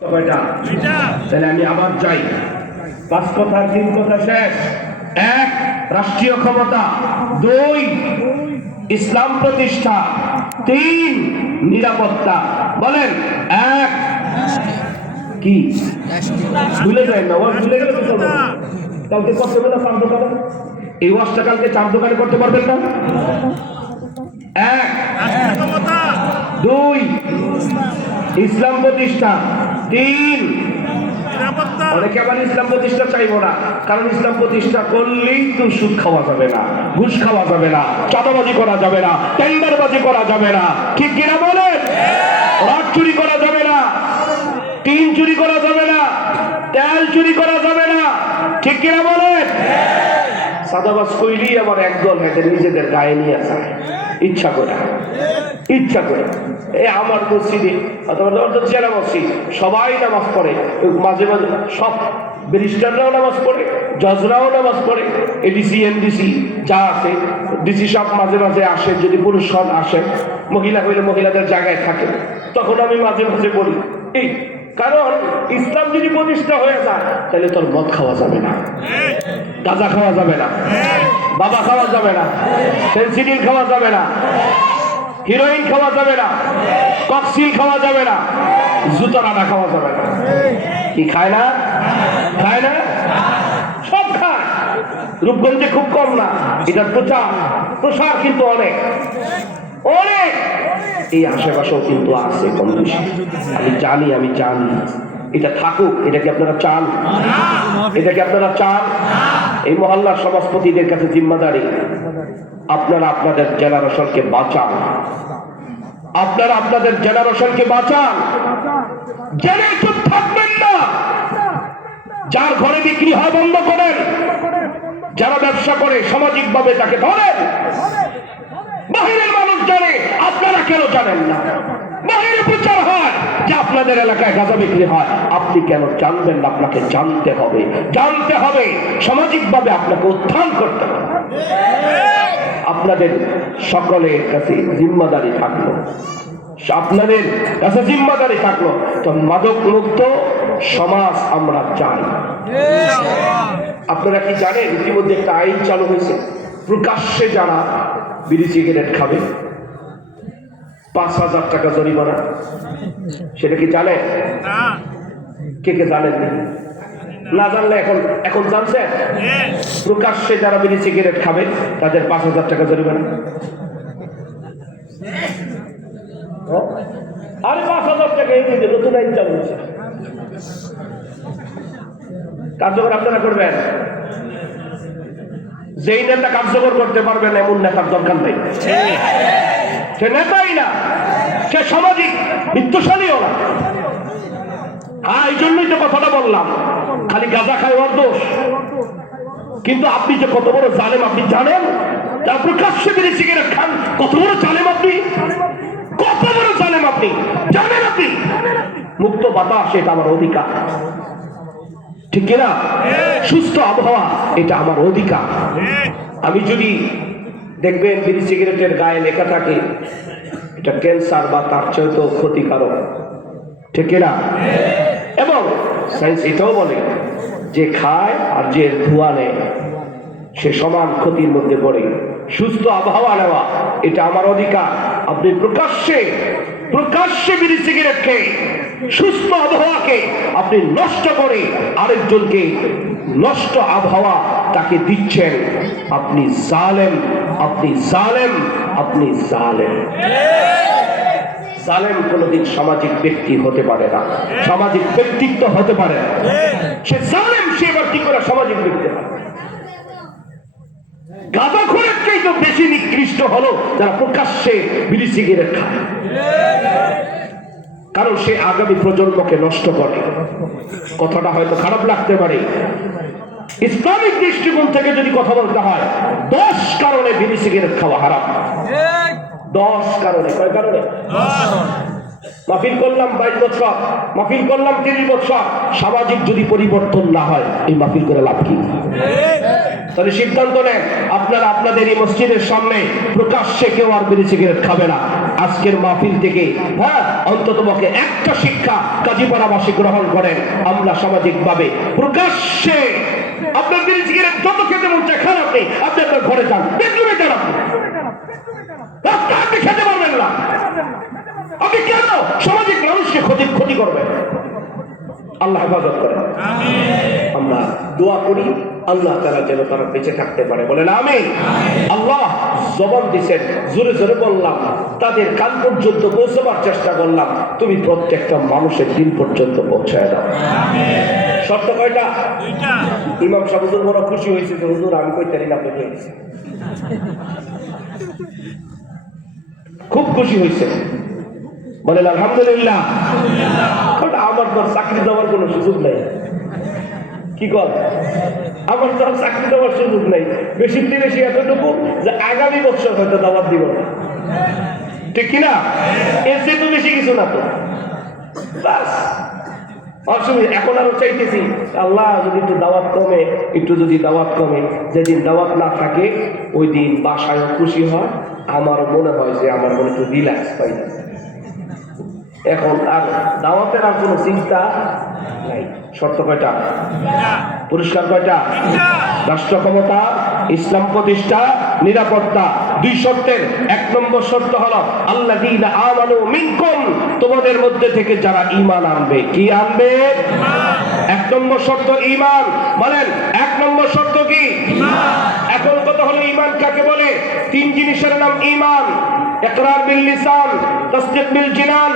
তাহলে আমি আবার যাই। 5 কথা 3 কথা শেষ। 1 রাষ্ট্রীয় ক্ষমতা, 2 ইসলাম প্রতিষ্ঠা, 3 নিরাপত্তা। বলেন 1 কি ভুলে যায় না, ওয়াজ ভুলে গেলে তো চলবে না। কালকে করতে হবে না 4 দোকানে, এই ওয়াজটা কালকে 4 দোকানে করতে পারবেন না। 1 2 ইসলাম প্রতিষ্ঠা, 3 অনেকে আবার ইসলাম প্রতিষ্ঠা চাইবো না, কারণ ইসলাম প্রতিষ্ঠা করলেই তো সুদ খাওয়া যাবে না, ঘুষ খাওয়া যাবে না, চাঁদাবাজি করা যাবে না, টেন্ডারবাজি করা যাবে না, ঠিক কিনা বলেন? রড চুরি করা যাবে না, টিন চুরি করা যাবে না, তেল চুরি করা যাবে না, ঠিক কিনা বলেন? চাঁদাবাজ কইলেই আবার একদল এদের নিজেদের গায়ে নিয়ে আসে ইচ্ছা করে। এই আমার মসজিদে অথবা জেলা মসজিদ সবাই নামাজ পড়ে, মাঝে মাঝে সব ব্যারিস্টাররাও নামাজ পড়ে, জজরাও নামাজ পড়ে, এডিসি এনডিসি যা আছে ডিসি সব মাঝে মাঝে আসে। যদি পুরুষ সব আসে, মহিলা হইলে মহিলাদের জায়গায় থাকে, তখন আমি মাঝে মাঝে বলি এই, কারণ ইসলাম যদি প্রতিষ্ঠা হয়ে যায় তাহলে তোর মদ খাওয়া যাবে না, গাঁজা খাওয়া যাবে না, বাবা খাওয়া যাবে না, ফেন্সিডিল খাওয়া যাবে না, হিরোইন খাওয়া যাবে না, ককসিল খাওয়া যাবে না, জুতার আটা খাওয়া যাবে না। কি খায় না? খায় না? সব খায়। রূপগঞ্জে খুব কম না, এটার প্রসার কিন্তু অনেক অনেক। এই আশেপাশেও কিন্তু আছে কম বেশি। আমি জানি এটা থাকুক। এটা কি আপনারা চান? এটা কি আপনারা চান? এই মহল্লার সমাজপতিদের কাছে জিম্মাদারি, আপনারা আপনাদের জেনারেশনকে বাঁচান, আপনারা আপনাদের জেনারেশনকে বাঁচান। জেনে চুপ থাকবেন না। যার ঘরে বিক্রি হয় বন্ধ করেন, যারা ব্যবসা করে সামাজিকভাবে তাকে ধরেন। বাহিরের মানুষ জানে, আপনারা কেন জানেন না? বাহিরে প্রচার হয় যে আপনাদের এলাকায় গাঁজা বিক্রি হয়, আপনি কেন জানবেন না? আপনাকে জানতে হবে। সামাজিকভাবে আপনাকে উত্থান করতে হবে। আপনাদের সকলের কাছে জিম্মাদারি থাকলো, তো মাদক মুক্ত সমাজ আমরা চাই। আপনারা কি জানেন ইতিমধ্যে একটা আইন চালু হয়েছে, প্রকাশ্যে যারা বিড়ি সিগারেট খাবে 5,000 টাকা জরিমানা। সেটা কি জানেন? কে জানেন? না জানলে এখন জানছেন? প্রকাশ্যে যারা বিড়ি সিগারেট খাবে তাদের 5,000 টাকা জরিমানা। আরে 5,000 টাকা এই যে নতুন আইন চালু হয়েছে, কার্যকর আপনারা করবেন। যেই নেতা কার্যকর করতে পারবেন এমন নেতার দরকার নেই। সে নেতাই না, সে সামাজিক বিত্তশালীও না। এই জন্যই তো কথাটা বললাম, খালি গাঁজা খায় ওর দোষ। কিন্তু আপনি যে কত বড় জালেম আপনি জানেন? যারা প্রকাশ্যে বিড়ি সিগারেট খান, কত বড় জালেম আপনি, কত বড় জালেম আপনি জানেন? আপনি মুক্ত বাতাস এটা আমার অধিকার, ঠিক কিনা? সুস্থ আবহাওয়া এটা আমার অধিকার। আমি যদি দেখবেন বিড়ি সিগারেটের গায়ে লেখা থাকে এটা ক্যান্সার বা তার চেয়েও ক্ষতিকারক, ঠিক কিনা? এবং সায়েন্স এটাও বলে যে খায় আর যে ধোঁয়া নেয় সে সমান ক্ষতির মধ্যে পড়ে। সুস্থ আবহাওয়া নেওয়া এটা আমার অধিকার। আপনি প্রকাশ্যে বিড়ি সিগারেট খেয়ে সুস্থ আবহাওয়াকে আপনি নষ্ট করে আরেকজনকে নষ্ট আবহাওয়া তাকে দিচ্ছেন। আপনি জালেম কোনদিন সামাজিক ব্যক্তি হতে পারে না, সামাজিক ব্যক্তিত্ব হতে পারে না। সে জালেম, সে এবার কি করে সামাজিক ব্যক্তি হয়? গাঁজাখোরের চাইতে বেশি নিকৃষ্ট হলো যারা প্রকাশ্যে বিড়ি সিগারেট খায়, কারণ সে আগামী প্রজন্মকে নষ্ট করে। কথাটা হয়তো খারাপ লাগতে পারে, ইসলামিক দৃষ্টিকোণ থেকে যদি কথা বলতে হয় 10 কারণে বিড়ি সিগারেট খাওয়া হারাম। 10 কারণে। কয় কারণে? মাহফিল করলাম 22 বছর, মাহফিল করলাম 30 বছর, সামাজিক যদি পরিবর্তন না হয় এই মাহফিল করে লাভ কি? তাহলে সিদ্ধান্ত নেন আপনারা আপনাদের এই মসজিদের সামনে প্রকাশ্যে কেউ আর বিড়ি সিগারেট খাবে না। আজকের মাহফিল থেকে অন্ততপক্ষে একটা শিক্ষা কাজীপাড়াবাসী গ্রহণ করেন। আমরা সামাজিকভাবে প্রকাশ্যে আপনার বিড়ি সিগারেট যত খেতে মন চায় খান, আপনি আপনার ঘরে যান, বেডরুমে যান, আপনি খেতে পারবেন না। আপনি কেন সামাজিক মানুষকে ক্ষতি করবেন? আল্লাহ হেফাজত করেন। আমরা দোয়া করি আল্লাহ তাআলা যেন তারা বেঁচে থাকতে পারে, বলেন আমিন। আল্লাহ জবান দিয়েছেন, জোরে জোরে বললাম, তাদের কান পর্যন্ত পৌঁছবার চেষ্টা করলাম, তুমি প্রত্যেকটা মানুষের দিন পর্যন্ত পৌঁছায় দাও। শর্ত কয়টা? ইমাম সাহেব হুজুর বড় খুশি হয়েছে যে হুজুর আমি কইতে পারি না, আপনি কইছেন, খুব খুশি হয়েছে, বলেন আলহামদুলিল্লাহ। আমার তো চাকরি দেওয়ার কোনো সুযোগ নাই, কি কর, আমার তো চাকরি দেওয়ার সুযোগ নাই, বেশি বেশি এতটুকু যে আগামী বছর হয়তো দাওয়াত দিব না, ঠিক কিনা? এর চেয়ে তো বেশি কিছু না তো, বাস অসুবিধা। এখন আরো চাইতেছি আল্লাহ যদি একটু দাওয়াত কমে, একটু যদি দাওয়াত কমে, যেদিন দাওয়াত না থাকে ওই দিন বাসায়ও খুশি হয়, আমার মনে হয় যে আমার মনে একটু রিল্যাক্স পাই না। এখন আর দাওয়াতের আর কোনো চিন্তা নাই। শর্ত কয়টা? পুরস্কার কয়টা? রাষ্ট্র ক্ষমতা, ইসলাম প্রতিষ্ঠা, নিরাপত্তা। 2 শর্তের 1 নম্বর শর্ত হলো আল্লাযীনা আমানু মিনকুম, তোমাদের মধ্যে থেকে যারা ঈমান আনবে। কি আনবে? 1 নম্বর শর্ত ঈমান। বলেন 1 নম্বর শর্ত কি? ঈমান। এখন কথা হলো ঈমান কাকে বলে? 3 জিনিসের নাম ঈমান। ইকরার বিল লিসান, তাসদীক বিল জিনান,